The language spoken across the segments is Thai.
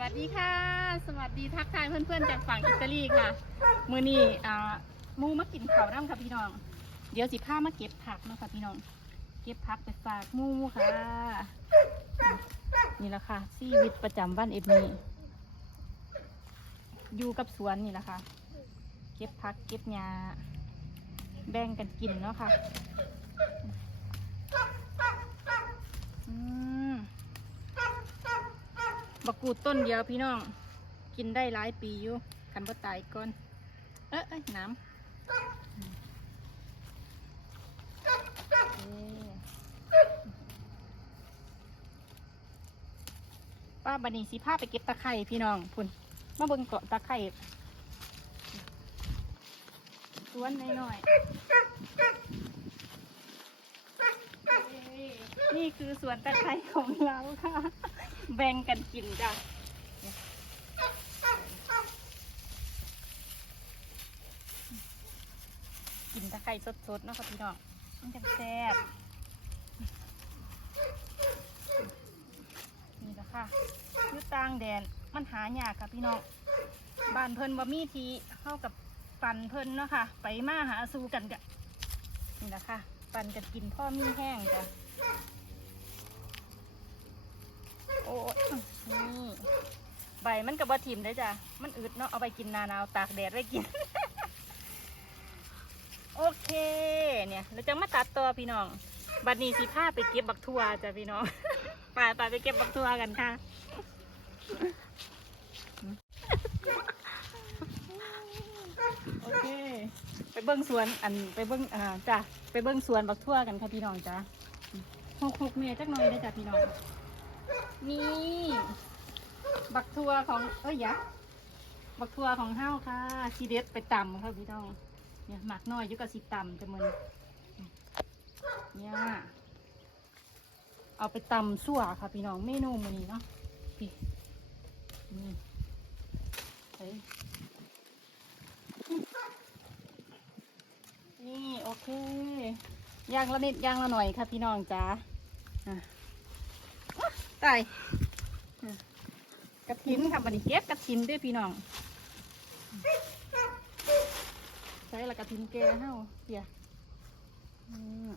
วัสดีค่ะ สวัสดีทักทายเพื่อนๆจากฝั่งอิตาลีค่ะ มือนี้อ่ามูมากินข้าวน้ำค่ะพี่น้อง เดี๋ยวสิพามาเก็บผักเนาะค่ะพี่น้อง เก็บผักไปฝากมูค่ะ นี่แหละค่ะชีวิตประจำวันเอ็ดมีอยู่กับสวนนี่แหละค่ะ เก็บผักเก็บหญ้าแบ่งกันกินเนาะค่ะอืม บักกูดต้นเดียวพี่น้อง กินได้หลายปีอยู่กันบ่ตายก่อน เอ้ยเอ้ยน้ำป้าบันนี้สิพาไปเก็บตะไคร่พี่น้องพุ่นมาเบิ่งเกาะตะไคร่สวนน้อยๆเอ้ยนี่คือสวนตะไคร่ของเราค่ะ แบ่งกันกินจ้ะกินตะไคร้สดๆเนาะค่ะพี่น้องมันจะแซ่บนี่ละค่ะยุตางแดนมันหายากค่ะพี่น้องบ้านเพิ่นบ่มีทีเข้ากับปันเพิ่นเนาะค่ะ ไปมาหาสู้กันกะนี่ละค่ะ ปันกันกินพ่อมีแห้งจ้ะ โอ้ยนี่ ใบมันกับบะถิ่มได้จ้ะ มันอืดเนาะเอาไปกินนานาวตากแดดไว้กิน โอเคเนี่ยเราจะมาตัดตัวพี่น้อง บัดนี้สิพาไปเก็บบักทั่วจ้ะพี่น้องไปไปไปเก็บบักทั่วกันค่ะโอเค ไปเบิ้งสวนอันไปเบิ้งอ่าจ้ะไปเบิ้งสวนบักทั่วกันค่ะพี่น้องจ้ะหกหกเมตรจักหน่อยได้จ้ะพี่น้อง นี่ บักทัวของเอ้ยยะบักทัวของเฮ้าค่ะชีเด็ดไปตำค่ะพี่น้องเนี่ยหมักน้อยยุกกับสิตำจะมันเนี่ยเอาไปตำสั่วค่ะ พี่น้องเมนูมันนี้เนาะพี่นี่เฮ้ยนี่โอเคย่างละนิดย่างละหน่อยค่ะพี่น้องจ้าอะตายอ่ กระถินค่ะบันนี้เก็บกระถินด้วยพี่น้องใช้ละกระถินแกเฮาเดี๋ยวอืม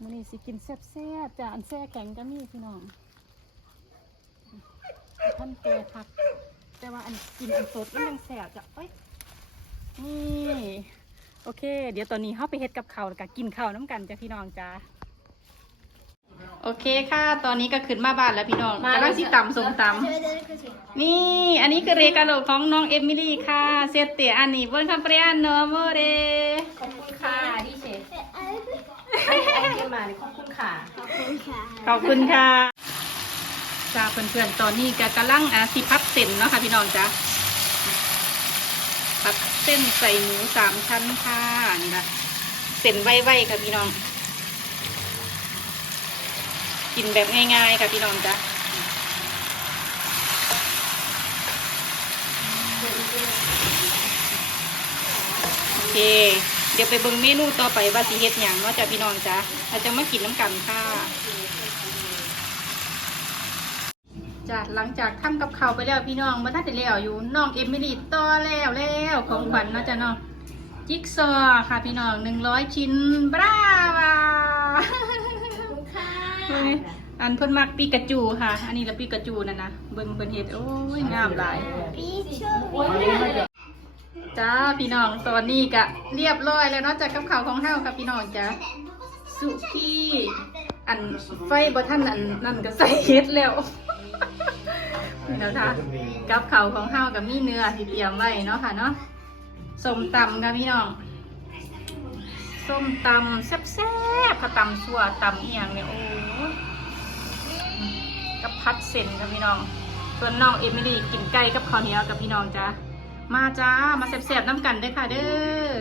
มื้อนี้สิกินแซ่บๆจ้ะอันแซ่แข็งก็มีพี่น้องท่านแกผัก แต่ว่าอันกินอันสดมันยังแซ่บจ้ะเอ้ยนี่โอเค เดี๋ยวตอนนี้เฮาไปเฮ็ดกับข้าวแล้วก็กินข้าวน้ำกันจ้ะพี่น้องจ้า โอเคค่ะ ตอนนี้ก็ขึ้นมาบ้านแล้วพี่น้องกำลังสิตำส้มตำนี่ อันนี้คือเรกาโลของน้องเอมิลี่ค่ะ เซตเตอันนี้บนคำเปรียนโนโมเรขอบคุณค่ะที่เชฟไอเดียมาเลยขอบคุณค่ะ ขอบคุณค่ะจ้าเพื่อนๆ ตอนนี้ก็กำลังอะสิพับเส้นเนาะค่ะพี่น้องจ้าพับเส้นใส่หมูสามชั้นค่ะนี่นะเส้นไวๆค่ะพี่น้อง กินแบบง่ายๆค่ะพี่น้องจ้าโอเค เดี๋ยวไปเบิ่งเมนูต่อไปว่าสิเฮ็ดหยังเนาะจ้ะพี่น้องจ้าเราจะมากินน้ำกันค่ะจ้ะหลังจากทำกับข้าวไปแล้วพี่น้องมาทัดได้แล้วอยู่น้องเอมิลี่ต่อแล้วแล้วของขวัญเนาะจ้ะน้องจิ๊กซอค่ะพี่น้องหนึ่งร้อยชิ้นบราวา เฮ้ย อันเพิ่นมักปีกระจูค่ะ อันนี้ละปีกระจูนั่นนะเบิ่งเพิ่นเฮ็ดโอ้ยงามหลาย จ้าพี่น้องตอนนี้ก็เรียบร้อยแล้วเนาะจากกับข้าวของเฮาค่ะพี่น้องจ้าสุกี้อันไฟบ่ท่านอันนั่นก็ใส่เฮ็ดแล้วนี่นะคะกับข้าวของเฮากับมีเนื้อที่เตรียมไว้เนาะค่ะเนาะส้มตำค่ะพี่น้องส้มตำแซ่บๆค่ะตำสัวตำเอียงเนี่ยโอ้ พัดเส้นกับพี่น้องส่วนน้องเอมิลี่กินไก่กับข้าวเหนียวกับพี่น้องจ้ามาจ้ามาแซ่บๆน้ำกันด้วยค่ะเด้อ